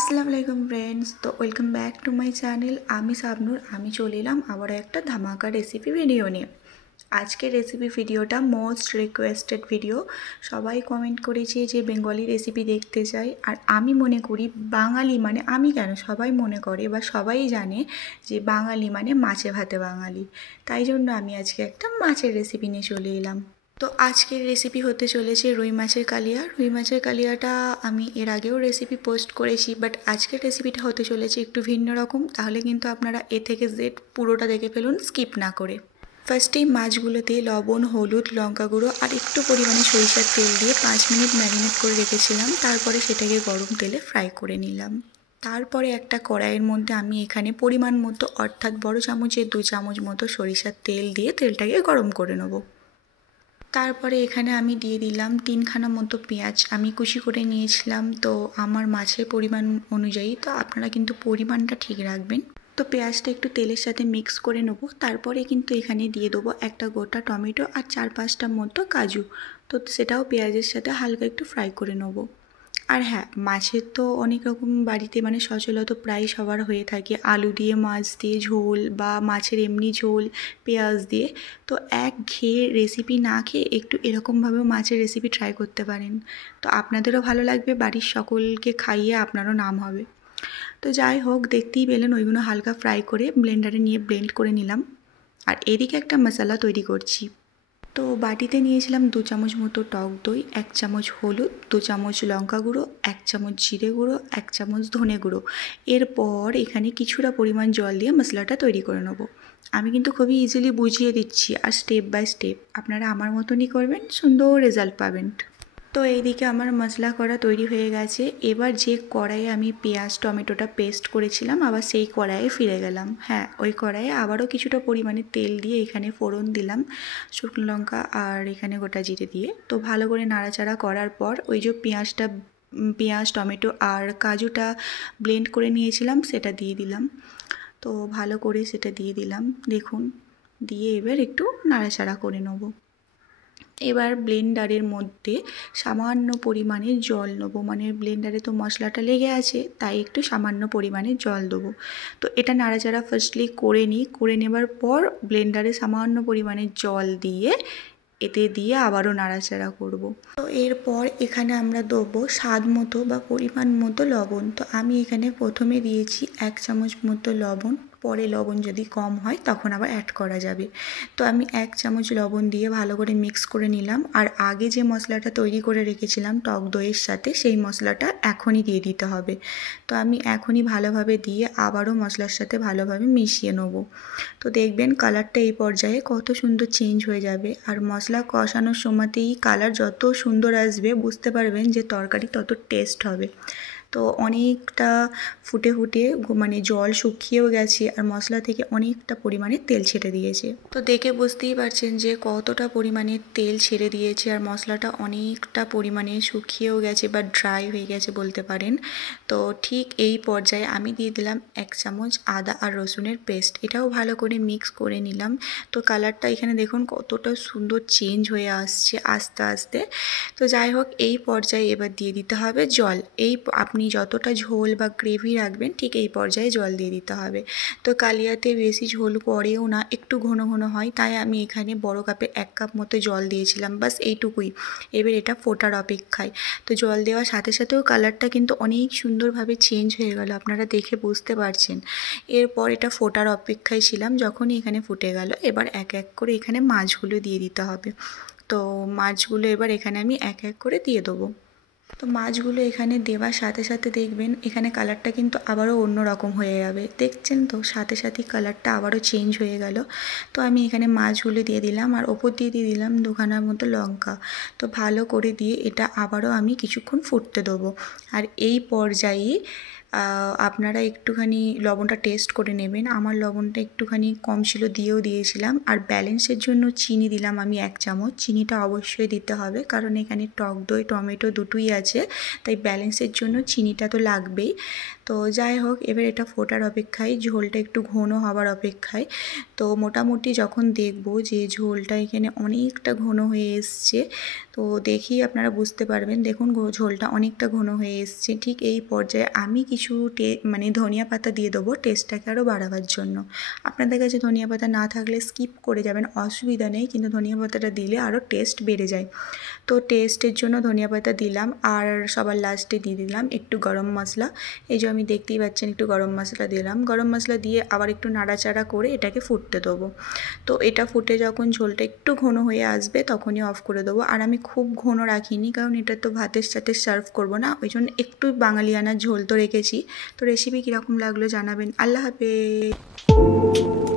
আসসালামু আলাইকুম ফ্রেন্ডস। তো welcome back to my channel. আমি শাবনুর। আমি চলে এলাম আবার একটা ধামাকা রেসিপি ভিডিও নিয়ে। আজকের রেসিপি ভিডিওটা মোস্ট রিকোয়েস্টেড ভিডিও। সবাই কমেন্ট করেছে যে বেঙ্গলি রেসিপি দেখতে চাই। আর আমি মনে করি বাঙালি মানে আমি কেন, সবাই মনে করে বা সবাই জানে যে বাঙালি মানে মাছে ভাতে বাঙালি। তাই জন্য আমি আজকে একটা মাছের রেসিপি নিয়ে চলে এলাম। তো আজকের রেসিপি হতে চলেছে রুই মাছের কালিয়া। রুই মাছের কালিয়াটা আমি এর আগেও রেসিপি পোস্ট করেছি, বাট আজকের রেসিপিটা হতে চলেছে একটু ভিন্ন রকম। তাহলে কিন্তু আপনারা এ থেকে জেড পুরোটা দেখে ফেলুন স্কিপ না করে। ফার্স্টেই মাছগুলোতে লবণ, হলুদ, লঙ্কা গুঁড়ো আর একটু পরিমাণে সরিষার তেল দিয়ে 5 মিনিট ম্যারিনেট করে রেখেছিলাম। তারপরে সেটাকে গরম তেলে ফ্রাই করে নিলাম। তারপরে একটা কড়াইয়ের মধ্যে আমি এখানে পরিমাণ মতো অর্থাৎ বড় চামচের 2 চামচ মতো সরিষার তেল দিয়ে তেলটাকে গরম করে নেব। তারপরে এখানে আমি দিয়ে দিলাম 3খানা মতো পেঁয়াজ। আমি কুচি করে নিয়েছিলাম, তো আমার মাছের পরিমাণ অনুযায়ী, তো আপনারা কিন্তু পরিমাণটা ঠিক রাখবেন। তো পেঁয়াজটা একটু তেলের সাথে মিক্স করে নেবো। তারপরে কিন্তু এখানে দিয়ে দেবো একটা গোটা টমেটো আর 4-5টা মতো কাজু। তো সেটাও পেঁয়াজের সাথে হালকা একটু ফ্রাই করে নেবো। আর হ্যাঁ, মাছের তো অনেক রকম বাড়িতে মানে সচরাচর প্রায় সবার হয়ে থাকে আলু দিয়ে মাছ দিয়ে ঝোল বা মাছের এমনি ঝোল পেঁয়াজ দিয়ে। তো একঘেয়ে রেসিপি না খেয়ে একটু এরকমভাবেও মাছের রেসিপি ট্রাই করতে পারেন। তো আপনাদেরও ভালো লাগবে, বাড়ির সকলকে খাইয়ে আপনারও নাম হবে। তো যাই হোক, দেখতেই পেলেন ওইগুলো হালকা ফ্রাই করে ব্লেন্ডারে নিয়ে ব্লেন্ড করে নিলাম। আর এদিকে একটা মশলা তৈরি করছি। তো বাটিতে নিয়েছিলাম 2 চামচ মতো টক দই, 1 চামচ হলুদ, 2 চামচ লঙ্কা গুঁড়ো, 1 চামচ জিরে গুঁড়ো, 1 চামচ ধনে গুঁড়ো। এরপর এখানে কিছুটা পরিমাণ জল দিয়ে মশলাটা তৈরি করে নেব। আমি কিন্তু খুবই ইজিলি বুঝিয়ে দিচ্ছি আর স্টেপ বাই স্টেপ আপনারা আমার মতনই করবেন, সুন্দর রেজাল্ট পাবেন। তো এইদিকে আমার মশলা করা তৈরি হয়ে গেছে। এবার যে কড়াইয়ে আমি পেঁয়াজ টমেটোটা পেস্ট করেছিলাম আবার সেই কড়াইয়ে ফিরে গেলাম। হ্যাঁ, ওই কড়াইয়ে আবারও কিছুটা পরিমাণে তেল দিয়ে এখানে ফোড়ন দিলাম শুকনো লঙ্কা আর এখানে গোটা জিরে দিয়ে। তো ভালো করে নাড়াচাড়া করার পর ওই যে পেঁয়াজ টমেটো আর কাজুটা ব্লেন্ড করে নিয়েছিলাম সেটা দিয়ে দিলাম। তো ভালো করে সেটা দিয়ে দিলাম, দেখুন, দিয়ে এবার একটু নাড়াচাড়া করে নেব। এবার ব্লেন্ডারের মধ্যে সামান্য পরিমাণে জল নেবো, মানে ব্লেন্ডারে তো মশলাটা লেগে আছে তাই একটু সামান্য পরিমাণে জল দেবো। তো এটা নাড়াচাড়া ফার্স্টলি করে নেবার পর ব্লেন্ডারে সামান্য পরিমাণে জল দিয়ে এতে দিয়ে আবারও নাড়াচাড়া করব। তো এরপর এখানে আমরা দেবো স্বাদ মতো বা পরিমাণ মতো লবণ। তো আমি এখানে প্রথমে দিয়েছি 1 চামচ মতো লবণ, পরে লবণ যদি কম হয় তখন আবার অ্যাড করা যাবে। তো আমি 1 চামচ লবণ দিয়ে ভালো করে মিক্স করে নিলাম। আর আগে যে মশলাটা তৈরি করে রেখেছিলাম টক দইয়ের সাথে সেই মশলাটা এখনই দিয়ে দিতে হবে। তো আমি এখনই ভালোভাবে দিয়ে আবারও মশলার সাথে ভালোভাবে মিশিয়ে নেব। তো দেখবেন কালারটা এই পর্যায়ে কত সুন্দর চেঞ্জ হয়ে যাবে। আর মশলা কষানোর সময়তেই কালার যত সুন্দর আসবে বুঝতে পারবেন যে তরকারি তত টেস্ট হবে। তো অনেকটা ফুটে মানে জল শুকিয়েও গেছে আর মশলা থেকে অনেকটা পরিমাণে তেল ছেড়ে দিয়েছে। তো দেখে বুঝতেই পারছেন যে কতটা পরিমাণে তেল ছেড়ে দিয়েছে আর মশলাটা অনেকটা পরিমাণে শুকিয়েও গেছে বা ড্রাই হয়ে গেছে বলতে পারেন। তো ঠিক এই পর্যায়ে আমি দিয়ে দিলাম 1 চামচ আদা আর রসুনের পেস্ট। এটাও ভালো করে মিক্স করে নিলাম। তো কালারটা এখানে দেখুন কতটা সুন্দর চেঞ্জ হয়ে আসছে আস্তে আস্তে। তো যাই হোক, এই পর্যায়ে এবার দিয়ে দিতে হবে জল। আপনি যতটা ঝোল বা গ্রেভি রাখবেন ঠিক এই পর্যায়ে জল দিয়ে দিতে হবে। তো কালিয়াতে বেশি ঝোল করেও না, একটু ঘন ঘন হয়, তাই আমি এখানে বড় কাপের 1 কাপ মতো জল দিয়েছিলাম, বাস এইটুকুই। এবার এটা ফোটার অপেক্ষায়। তো জল দেওয়ার সাথে সাথেও কালারটা কিন্তু অনেক সুন্দরভাবে চেঞ্জ হয়ে গেল, আপনারা দেখে বুঝতে পারছেন। এরপর এটা ফোটার অপেক্ষায় ছিলাম, যখনই এখানে ফুটে গেল এবার এক এক করে এখানে মাছগুলো দিয়ে দিতে হবে। তো মাছগুলো এবার এখানে আমি এক এক করে দিয়ে দেবো। তো মাছগুলো এখানে দেওয়ার সাথে সাথে দেখবেন এখানে কালারটা কিন্তু আবারও অন্য রকম হয়ে যাবে, দেখছেন তো, সাথে সাথেই কালারটা আবারও চেঞ্জ হয়ে গেল। তো আমি এখানে মাছগুলো দিয়ে দিলাম আর ওপর দিয়ে দিলাম 2খানার মতো লঙ্কা। তো ভালো করে দিয়ে এটা আবারও আমি কিছুক্ষণ ফুটতে দেবো। আর এই পর্যায়ে আপনারা একটুখানি লবণটা টেস্ট করে নেবেন। আমার লবণটা একটুখানি কম ছিল, দিয়েছিলাম। আর ব্যালেন্সের জন্য চিনি দিলাম আমি 1 চামচ। চিনিটা অবশ্যই দিতে হবে কারণ এখানে টক দই টমেটো দুটোই আছে, তাই ব্যালেন্সের জন্য চিনিটা তো লাগবেই। তো তো যাই হোক, এবার এটা ফোটার অপেক্ষায়, ঝোলটা একটু ঘন হওয়ার অপেক্ষায়। তো মোটামুটি যখন দেখব যে ঝোলটা এখানে অনেকটা ঘন হয়ে এসছে, তো দেখি আপনারা বুঝতে পারবেন। দেখুন ঝোলটা অনেকটা ঘন হয়ে এসছে। ঠিক এই পর্যায়ে আমি কিছু মানে ধনিয়া পাতা দিয়ে দেবো টেস্টটাকে আরও বাড়াবার জন্য। আপনাদের কাছে ধনিয়া পাতা না থাকলে স্কিপ করে যাবেন, অসুবিধা নেই, কিন্তু ধনিয়া পাতাটা দিলে আরও টেস্ট বেড়ে যায়। তো টেস্টের জন্য ধনিয়া পাতা দিলাম, আর সবার লাস্টে দিয়ে দিলাম একটু গরম মশলা। এই যে আমি দেখতেই পাচ্ছেন একটু গরম মশলা দিলাম। গরম মশলা দিয়ে আবার একটু নাড়াচাড়া করে এটাকে ফুটতে দেবো। তো এটা ফুটে যখন ঝোলটা একটু ঘন হয়ে আসবে তখনই অফ করে দেবো। আর আমি খুব ঘন রাখিনি, কারণ এটা তো ভাতের সাথে সার্ভ করব না, ওই জন্য একটু বাঙালিয়ানার ঝোল তো রেখেছি। তো রেসিপি কীরকম লাগলো জানাবেন। আল্লাহ হাফেজ।